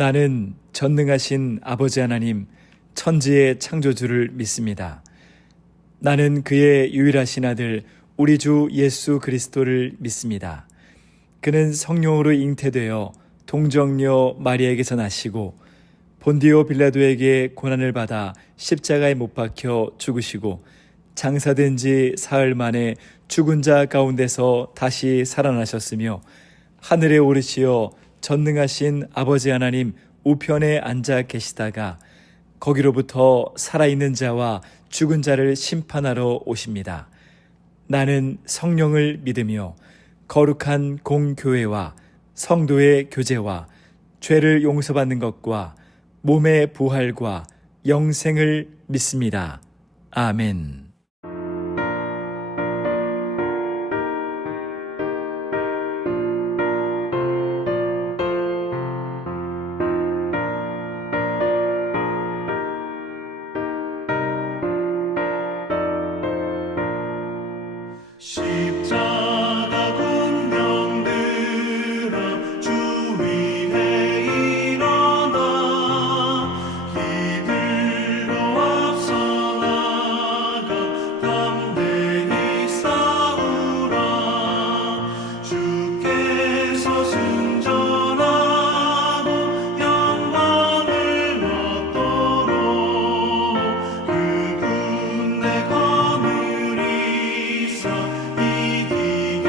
나는 전능하신 아버지 하나님, 천지의 창조주를 믿습니다. 나는 그의 유일하신 아들 우리 주 예수 그리스도를 믿습니다. 그는 성령으로 잉태되어 동정녀 마리아에게서 나시고 본디오 빌라도에게 고난을 받아 십자가에 못 박혀 죽으시고 장사된 지 사흘 만에 죽은 자 가운데서 다시 살아나셨으며 하늘에 오르시어 전능하신 아버지 하나님 우편에 앉아 계시다가 거기로부터 살아있는 자와 죽은 자를 심판하러 오십니다. 나는 성령을 믿으며 거룩한 공교회와 성도의 교제와 죄를 용서받는 것과 몸의 부활과 영생을 믿습니다. 아멘. 십자가 군병들아 주 위에 일어나 이들로 앞서 나가 담대히 싸우라 주께서 승전하고 영광을 얻도록 그 군대 거느리사 이기게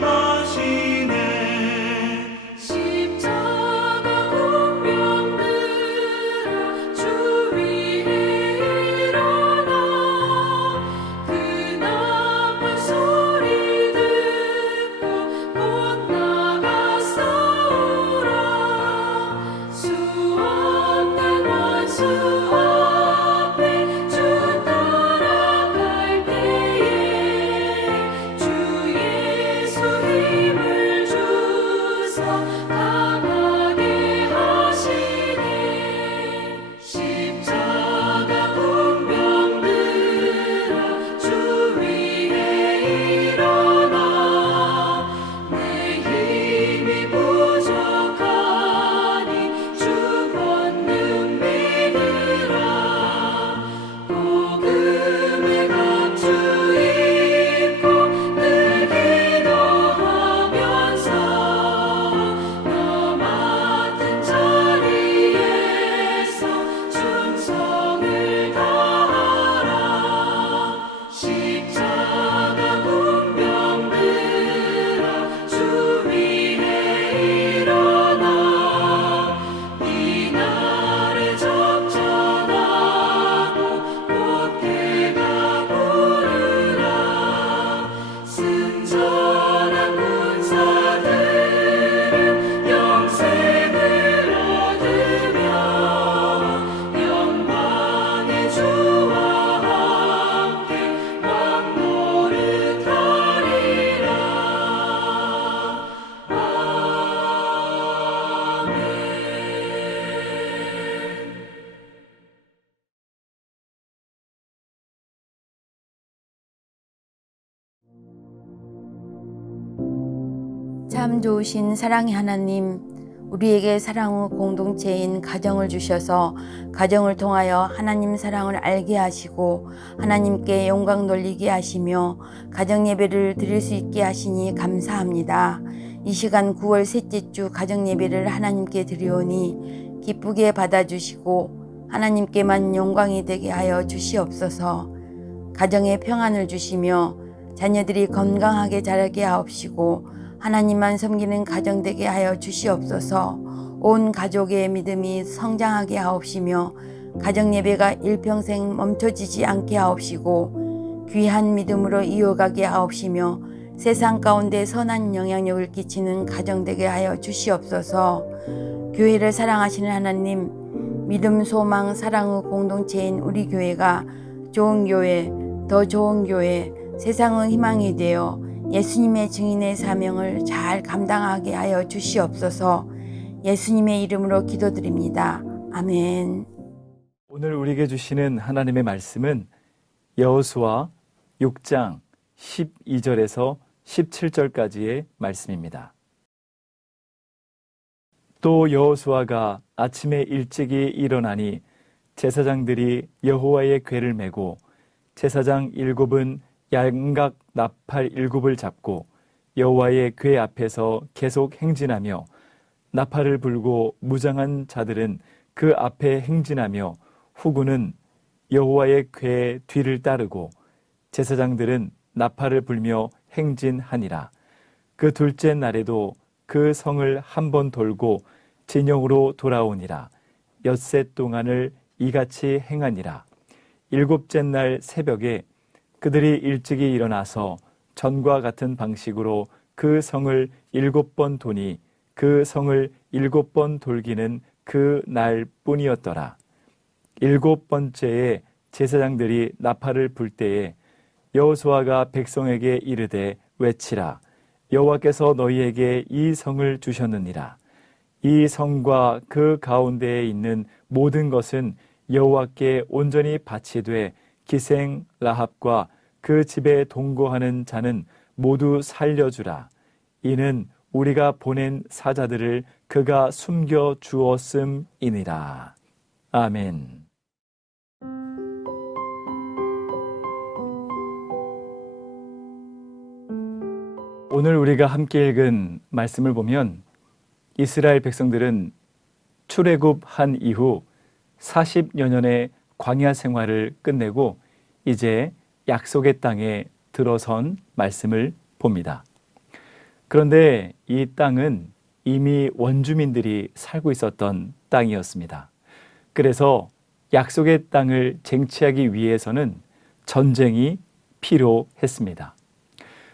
하시네. 십자가 군병들아 주 위에 일어나 그 나팔 소리 듣고 곧 나가 싸우라 수 없는 원수 앞에 주 따라갈 때에 주 예수 힘을 주사 강하게 하시네. 십자가 군병들아 주 위에 일어나 내 힘이 부족하니 주 권능 믿으라 복음의 감추 입고 늘 기도하면서 너 맡은 자리에서 충성을 다하라. 십자가 군병들아 주 위에 일어나 이 날에 접전하고 곧 해가 부르라 승전한 군사들은 영생을 얻으며 영광의 주와 함께 왕노릇하리라. 아멘. 참 좋으신 사랑의 하나님, 우리에게 사랑의 공동체인 가정을 주셔서 가정을 통하여 하나님 사랑을 알게 하시고 하나님께 영광 돌리게 하시며 가정 예배를 드릴 수 있게 하시니 감사합니다. 이 시간 9월 셋째 주 가정 예배를 하나님께 드리오니 기쁘게 받아주시고 하나님께만 영광이 되게 하여 주시옵소서. 가정에 평안을 주시며 자녀들이 건강하게 자라게 하옵시고 하나님만 섬기는 가정 되게 하여 주시옵소서. 온 가족의 믿음이 성장하게 하옵시며 가정 예배가 일평생 멈춰지지 않게 하옵시고 귀한 믿음으로 이어가게 하옵시며 세상 가운데 선한 영향력을 끼치는 가정 되게 하여 주시옵소서. 교회를 사랑하시는 하나님, 믿음, 소망, 사랑의 공동체인 우리 교회가 좋은 교회, 더 좋은 교회, 세상의 희망이 되어 예수님의 증인의 사명을 잘 감당하게 하여 주시옵소서. 예수님의 이름으로 기도드립니다. 아멘. 오늘 우리에게 주시는 하나님의 말씀은 여호수아 6장 12절에서 17절까지의 말씀입니다. 또 여호수아가 아침에 일찍이 일어나니 제사장들이 여호와의 궤를 메고 제사장 7은 양각 나팔 7을 잡고 여호와의 궤 앞에서 계속 행진하며 나팔을 불고 무장한 자들은 그 앞에 행진하며 후군은 여호와의 궤 뒤를 따르고 제사장들은 나팔을 불며 행진하니라. 그 둘째 날에도 그 성을 한 번 돌고 진영으로 돌아오니라. 엿새 동안을 이같이 행하니라. 7째 날 새벽에 그들이 일찍이 일어나서 전과 같은 방식으로 그 성을 7번 도니 그 성을 7번 돌기는 그 날뿐이었더라. 7번째에 제사장들이 나팔을 불 때에 여호수아가 백성에게 이르되 외치라. 여호와께서 너희에게 이 성을 주셨느니라. 이 성과 그 가운데에 있는 모든 것은 여호와께 온전히 바치되 기생 라합과 그 집에 동거하는 자는 모두 살려주라. 이는 우리가 보낸 사자들을 그가 숨겨 주었음이니라. 아멘. 오늘 우리가 함께 읽은 말씀을 보면 이스라엘 백성들은 출애굽한 이후 40여 년의 광야 생활을 끝내고 이제 약속의 땅에 들어선 말씀을 봅니다. 그런데 이 땅은 이미 원주민들이 살고 있었던 땅이었습니다. 그래서 약속의 땅을 쟁취하기 위해서는 전쟁이 필요했습니다.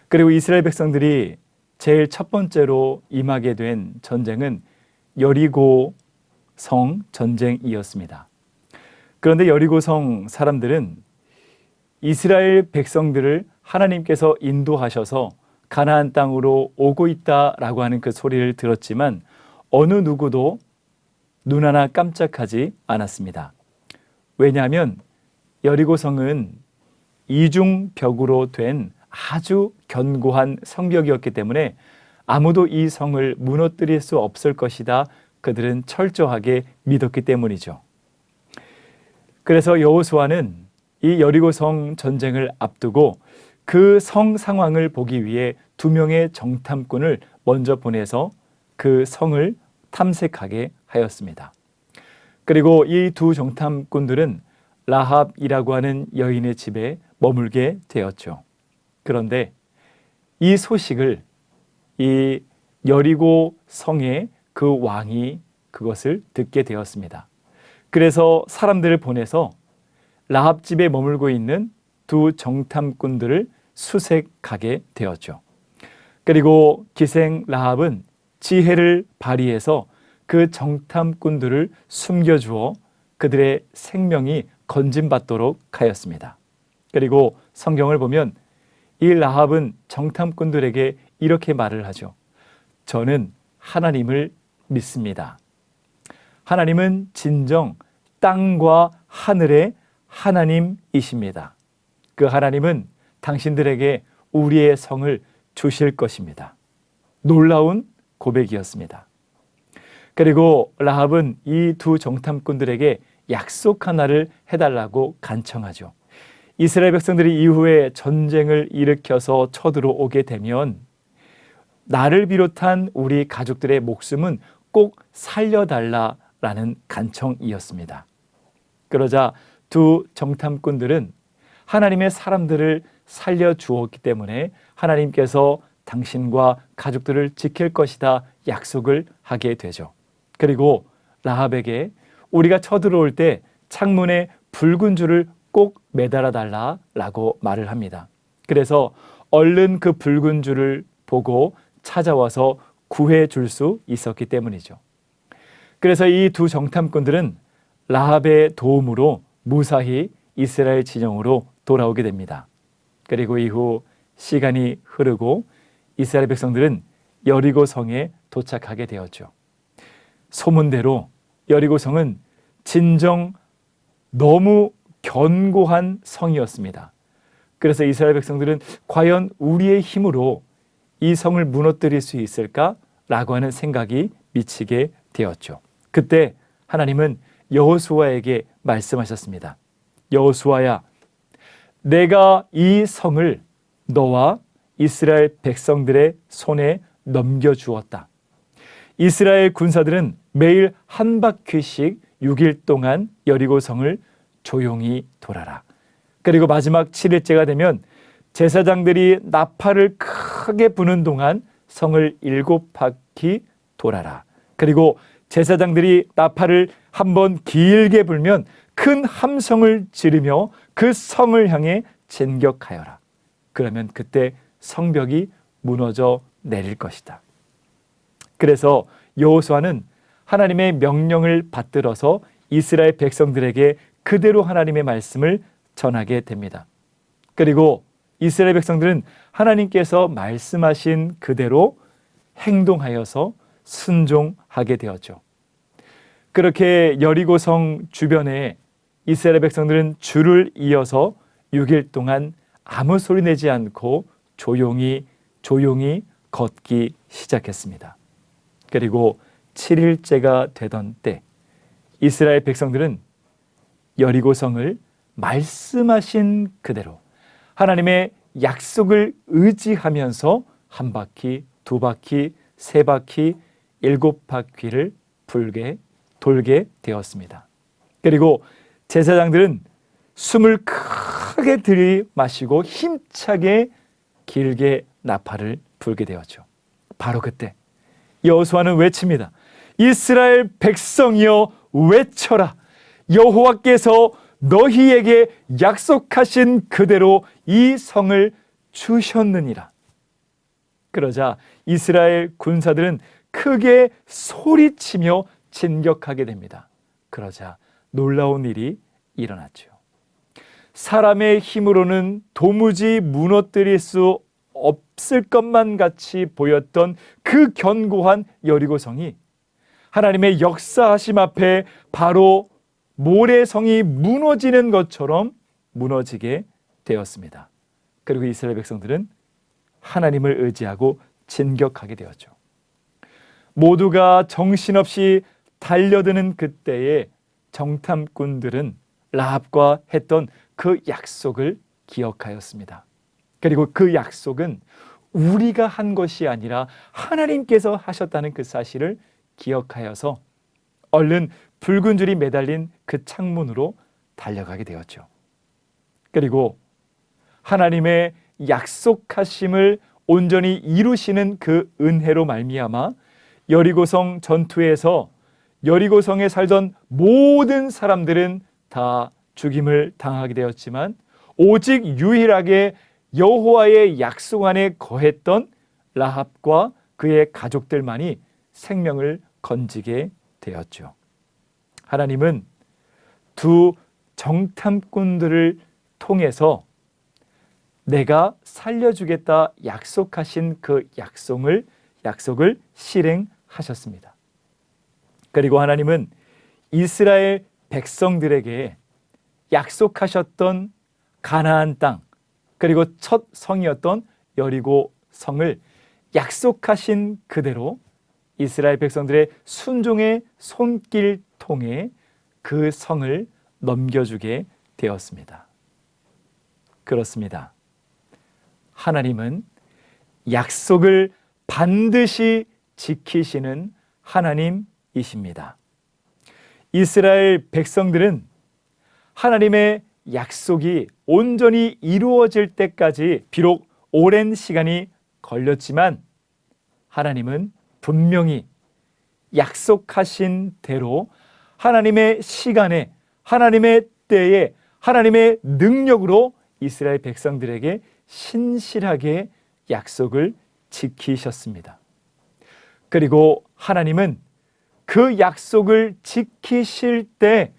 그리고 이스라엘 백성들이 제일 첫 번째로 임하게 된 전쟁은 여리고 성 전쟁이었습니다. 그런데 여리고 성 사람들은 이스라엘 백성들을 하나님께서 인도하셔서 가나안 땅으로 오고 있다라고 하는 그 소리를 들었지만 어느 누구도 눈 하나 깜짝하지 않았습니다. 왜냐하면 여리고 성은 이중벽으로 된 아주 견고한 성벽이었기 때문에 아무도 이 성을 무너뜨릴 수 없을 것이다. 그들은 철저하게 믿었기 때문이죠. 그래서 여호수아는 이 여리고 성 전쟁을 앞두고 그 성 상황을 보기 위해 2명의 정탐꾼을 먼저 보내서 그 성을 탐색하게 하였습니다. 그리고 이 두 정탐꾼들은 라합이라고 하는 여인의 집에 머물게 되었죠. 그런데 이 소식을 이 여리고 성의 그 왕이 그것을 듣게 되었습니다. 그래서 사람들을 보내서 라합 집에 머물고 있는 두 정탐꾼들을 수색하게 되었죠. 그리고 기생 라합은 지혜를 발휘해서 그 정탐꾼들을 숨겨주어 그들의 생명이 건진받도록 하였습니다. 그리고 성경을 보면 이 라합은 정탐꾼들에게 이렇게 말을 하죠. 저는 하나님을 믿습니다. 하나님은 진정 땅과 하늘의 하나님이십니다. 그 하나님은 당신들에게 우리의 성을 주실 것입니다. 놀라운 고백이었습니다. 그리고 라합은 이 두 정탐꾼들에게 약속 하나를 해달라고 간청하죠. 이스라엘 백성들이 이후에 전쟁을 일으켜서 쳐들어오게 되면 나를 비롯한 우리 가족들의 목숨은 꼭 살려달라라는 간청이었습니다. 그러자 두 정탐꾼들은 하나님의 사람들을 살려주었기 때문에 하나님께서 당신과 가족들을 지킬 것이다 약속을 하게 되죠. 그리고 라합에게 우리가 쳐들어올 때 창문에 붉은 줄을 꼭 매달아 달라라고 말을 합니다. 그래서 얼른 그 붉은 줄을 보고 찾아와서 구해 줄 수 있었기 때문이죠. 그래서 이 두 정탐꾼들은 라합의 도움으로 무사히 이스라엘 진영으로 돌아오게 됩니다. 그리고 이후 시간이 흐르고 이스라엘 백성들은 여리고 성에 도착하게 되었죠. 소문대로 여리고 성은 진정 너무 견고한 성이었습니다. 그래서 이스라엘 백성들은 과연 우리의 힘으로 이 성을 무너뜨릴 수 있을까라고 하는 생각이 미치게 되었죠. 그때 하나님은 여호수아에게 말씀하셨습니다. 여호수아야, 내가 이 성을 너와 이스라엘 백성들의 손에 넘겨주었다. 이스라엘 군사들은 매일 한 바퀴씩 6일 동안 여리고성을 조용히 돌아라. 그리고 마지막 7일째가 되면 제사장들이 나팔을 크게 부는 동안 성을 7바퀴 돌아라. 그리고 제사장들이 나팔을 한번 길게 불면 큰 함성을 지르며 그 성을 향해 진격하여라. 그러면 그때 성벽이 무너져 내릴 것이다. 그래서 여호수아는 하나님의 명령을 받들어서 이스라엘 백성들에게 그대로 하나님의 말씀을 전하게 됩니다. 그리고 이스라엘 백성들은 하나님께서 말씀하신 그대로 행동하여서 순종하게 되었죠. 그렇게 여리고성 주변에 이스라엘 백성들은 줄을 이어서 6일 동안 아무 소리 내지 않고 조용히 걷기 시작했습니다. 그리고 7일째가 되던 때 이스라엘 백성들은 여리고성을 말씀하신 그대로 하나님의 약속을 의지하면서 한 바퀴, 두 바퀴, 세 바퀴, 7바퀴를 돌게 되었습니다. 그리고 제사장들은 숨을 크게 들이마시고 힘차게 길게 나팔을 불게 되었죠. 바로 그때 여호수아는 외칩니다. 이스라엘 백성이여 외쳐라. 여호와께서 너희에게 약속하신 그대로 이 성을 주셨느니라. 그러자 이스라엘 군사들은 크게 소리치며 진격하게 됩니다. 그러자 놀라운 일이 일어났죠. 사람의 힘으로는 도무지 무너뜨릴 수 없을 것만 같이 보였던 그 견고한 여리고성이 하나님의 역사하심 앞에 바로 모래성이 무너지는 것처럼 무너지게 되었습니다. 그리고 이스라엘 백성들은 하나님을 의지하고 진격하게 되었죠. 모두가 정신없이 달려드는 그때에 정탐꾼들은 라합과 했던 그 약속을 기억하였습니다. 그리고 그 약속은 우리가 한 것이 아니라 하나님께서 하셨다는 그 사실을 기억하여서 얼른 붉은 줄이 매달린 그 창문으로 달려가게 되었죠. 그리고 하나님의 약속하심을 온전히 이루시는 그 은혜로 말미암아 여리고성 전투에서 여리고성에 살던 모든 사람들은 다 죽임을 당하게 되었지만 오직 유일하게 여호와의 약속 안에 거했던 라합과 그의 가족들만이 생명을 건지게 되었죠. 하나님은 두 정탐꾼들을 통해서 내가 살려주겠다 약속하신 그 약속을 실행하셨습니다. 그리고 하나님은 이스라엘 백성들에게 약속하셨던 가나안 땅, 그리고 첫 성이었던 여리고 성을 약속하신 그대로 이스라엘 백성들의 순종의 손길 통해 그 성을 넘겨주게 되었습니다. 그렇습니다. 하나님은 약속을 반드시 지키시는 하나님이십니다. 이스라엘 백성들은 하나님의 약속이 온전히 이루어질 때까지 비록 오랜 시간이 걸렸지만 하나님은 분명히 약속하신 대로 하나님의 시간에, 하나님의 때에, 하나님의 능력으로 이스라엘 백성들에게 신실하게 약속을 지키셨습니다. 그리고 하나님은 그 약속을 지키실 때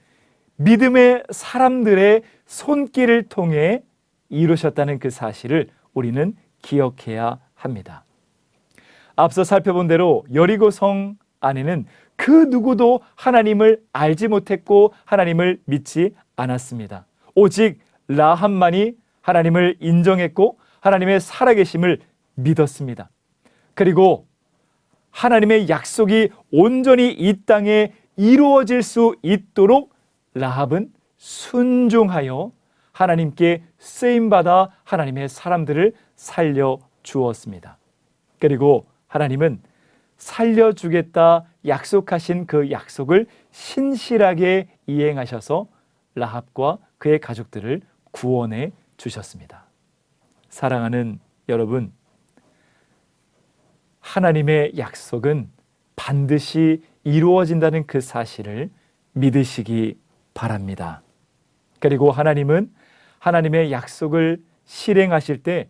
믿음의 사람들의 손길을 통해 이루셨다는 그 사실을 우리는 기억해야 합니다. 앞서 살펴본 대로 여리고성 안에는 그 누구도 하나님을 알지 못했고 하나님을 믿지 않았습니다. 오직 라합만이 하나님을 인정했고 하나님의 살아계심을 믿었습니다. 그리고 하나님의 약속이 온전히 이 땅에 이루어질 수 있도록 라합은 순종하여 하나님께 쓰임받아 하나님의 사람들을 살려주었습니다. 그리고 하나님은 살려주겠다 약속하신 그 약속을 신실하게 이행하셔서 라합과 그의 가족들을 구원해 주셨습니다. 사랑하는 여러분, 하나님의 약속은 반드시 이루어진다는 그 사실을 믿으시기 바랍니다. 그리고 하나님은 하나님의 약속을 실행하실 때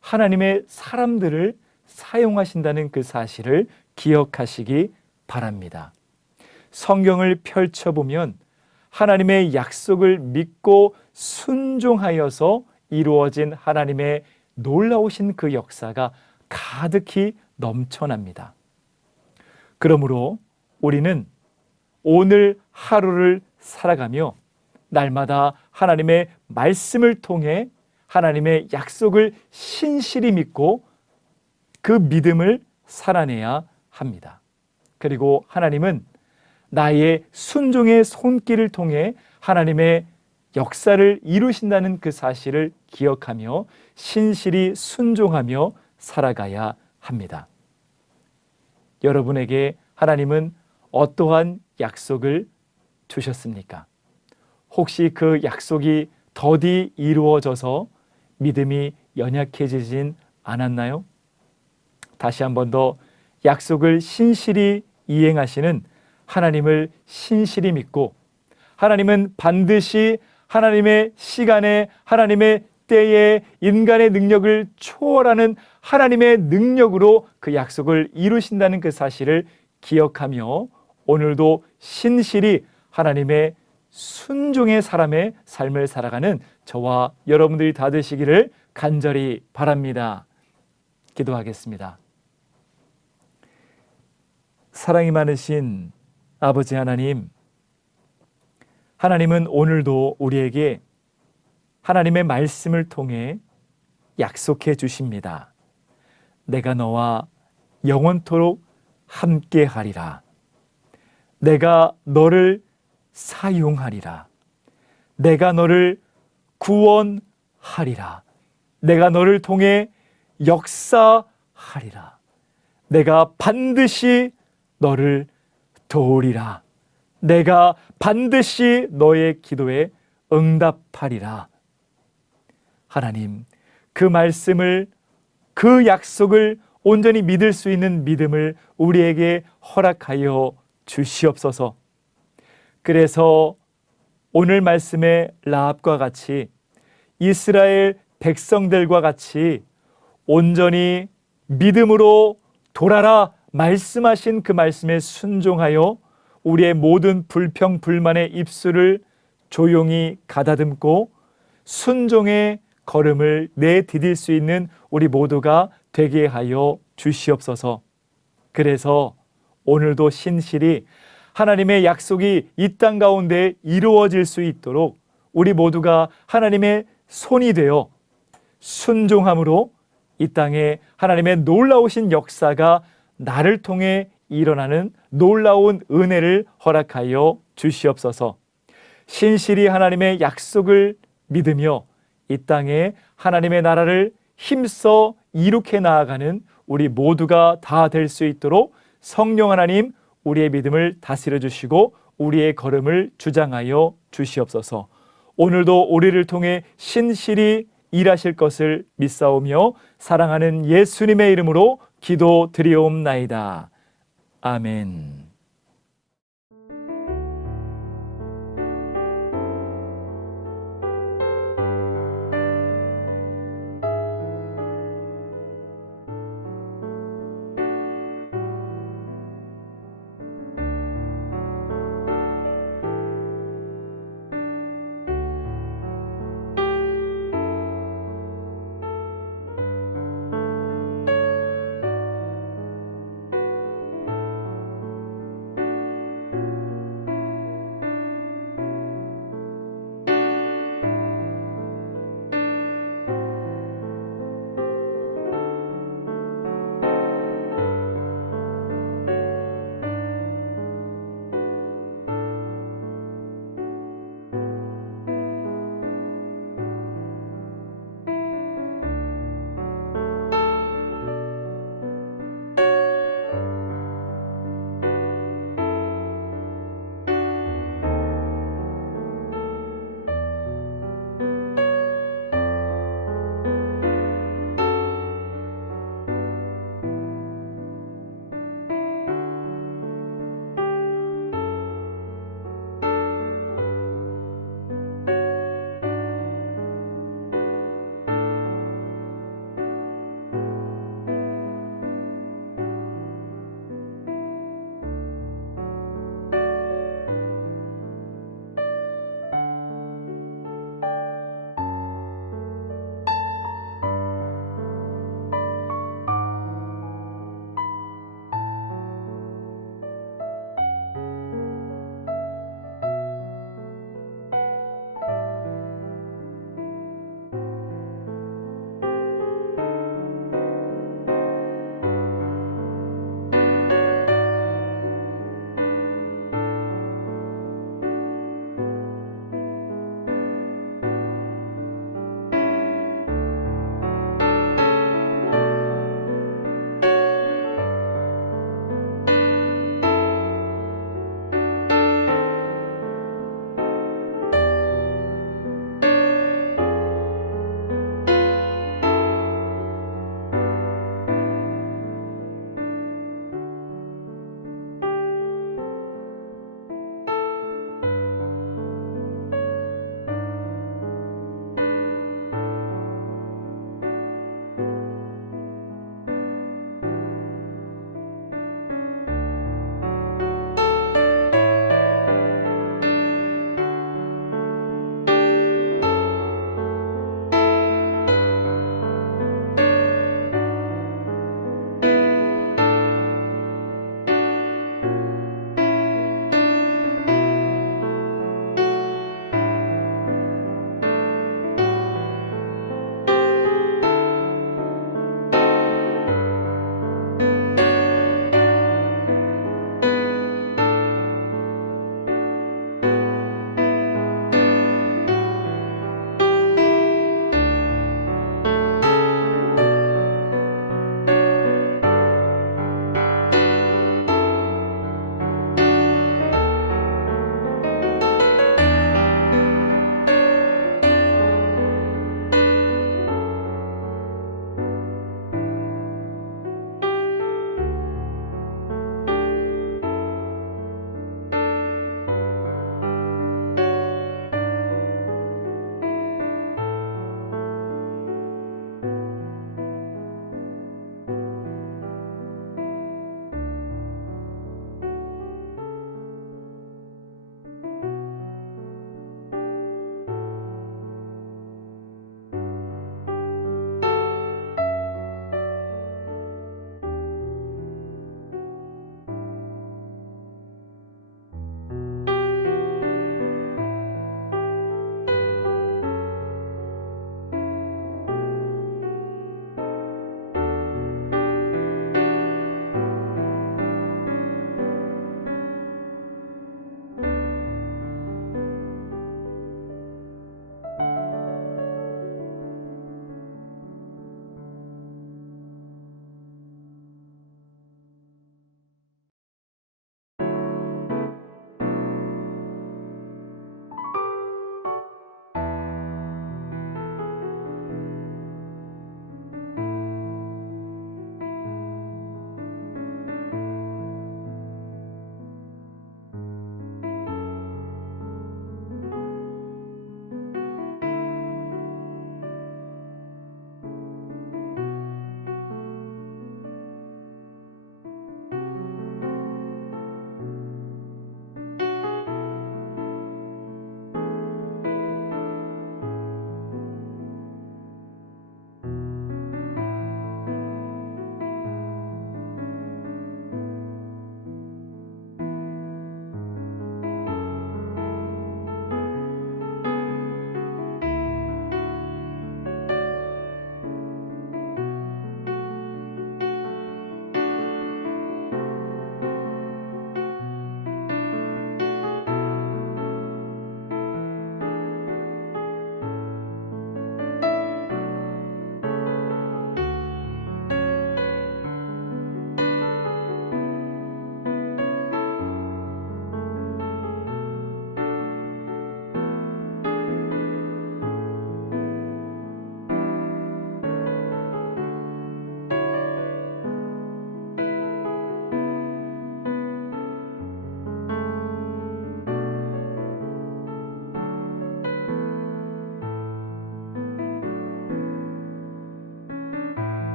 하나님의 사람들을 사용하신다는 그 사실을 기억하시기 바랍니다. 성경을 펼쳐보면 하나님의 약속을 믿고 순종하여서 이루어진 하나님의 놀라우신 그 역사가 가득히 넘쳐납니다. 그러므로 우리는 오늘 하루를 살아가며 날마다 하나님의 말씀을 통해 하나님의 약속을 신실히 믿고 그 믿음을 살아내야 합니다. 그리고 하나님은 나의 순종의 손길을 통해 하나님의 역사를 이루신다는 그 사실을 기억하며 신실히 순종하며 살아가야 합니다. 여러분에게 하나님은 어떠한 약속을 주셨습니까? 혹시 그 약속이 더디 이루어져서 믿음이 연약해지진 않았나요? 다시 한 번 더 약속을 신실히 이행하시는 하나님을 신실히 믿고 하나님은 반드시 하나님의 시간에 하나님의 때에 인간의 능력을 초월하는 하나님의 능력으로 그 약속을 이루신다는 그 사실을 기억하며 오늘도 신실히 하나님의 순종의 사람의 삶을 살아가는 저와 여러분들이 다 되시기를 간절히 바랍니다. 기도하겠습니다. 사랑이 많으신 아버지 하나님, 하나님은 오늘도 우리에게 하나님의 말씀을 통해 약속해 주십니다. 내가 너와 영원토록 함께 하리라. 내가 너를 사용하리라. 내가 너를 구원하리라. 내가 너를 통해 역사하리라. 내가 반드시 너를 도우리라. 내가 반드시 너의 기도에 응답하리라. 하나님, 그 말씀을, 그 약속을 온전히 믿을 수 있는 믿음을 우리에게 허락하여 주시옵소서. 그래서 오늘 말씀의 라합과 같이 이스라엘 백성들과 같이 온전히 믿음으로 돌아라 말씀하신 그 말씀에 순종하여 우리의 모든 불평, 불만의 입술을 조용히 가다듬고 순종의 걸음을 내디딜 수 있는 우리 모두가 되게 하여 주시옵소서. 그래서 오늘도 신실히 하나님의 약속이 이 땅 가운데 이루어질 수 있도록 우리 모두가 하나님의 손이 되어 순종함으로 이 땅에 하나님의 놀라우신 역사가 나를 통해 일어나는 놀라운 은혜를 허락하여 주시옵소서. 신실히 하나님의 약속을 믿으며 이 땅에 하나님의 나라를 힘써 이룩해 나아가는 우리 모두가 다 될 수 있도록 성령 하나님 우리의 믿음을 다스려 주시고 우리의 걸음을 주장하여 주시옵소서. 오늘도 우리를 통해 신실히 일하실 것을 믿사오며 사랑하는 예수님의 이름으로 기도드리옵나이다. 아멘.